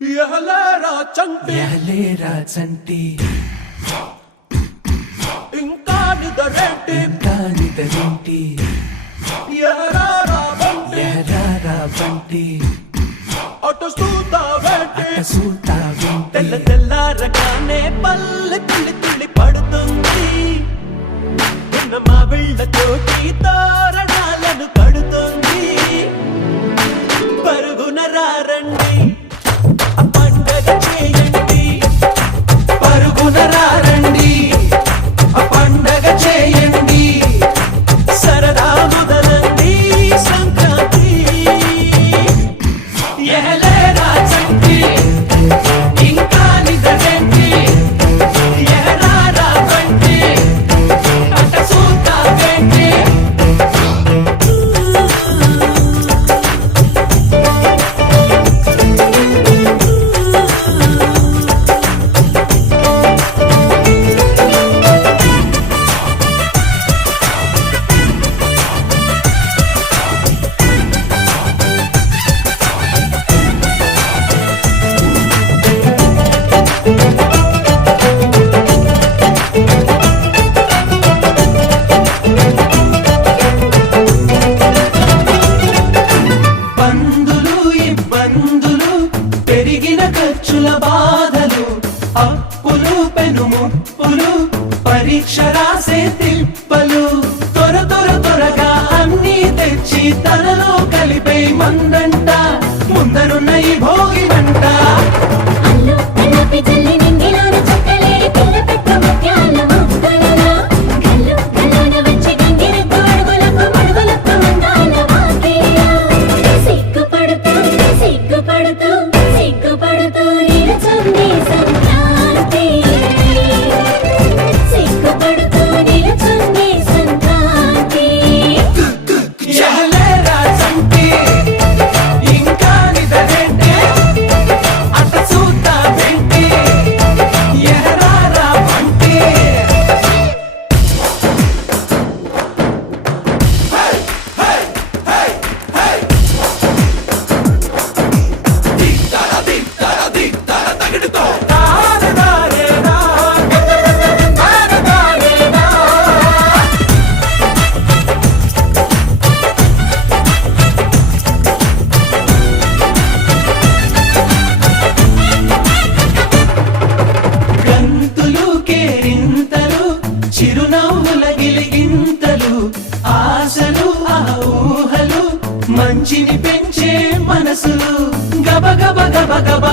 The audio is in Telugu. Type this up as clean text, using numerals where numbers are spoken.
ఎహలేరా చంటి ఇంకా నిదరేంటి ఎహరారా బంటి అటు చూస్తావేంటి తెల్ల తెల్లారగానే పల్లె తుళ్ళి తుళ్ళి పడుతుంది మా వీళ్ళతోటి తోరణాలను కడుతుంది పరుగున రారండి పండగ చేయండి పరుగున రారండి పండగ చేయండి సరదా మొదలండి సంక్రాంతి ఎహలేరా చంటి ఇంకా నిదరేంటి ఎహరారా బంటి అట చూస్తావేంటి పెరిగిన ఖర్చుల బాధలు అప్పులు పెనుముప్పులు పరీక్ష రాసే తిప్పలు త్వరగా అన్నీ తెచ్చి తనలో కలిపే మందంట ముందరున్న ఈ భోగినంట చిరునవ్వుల గిలిగింతలు ఆశలు ఆ ఊహలు మంచిని పెంచే మనసులు గబ గబ గబ గబ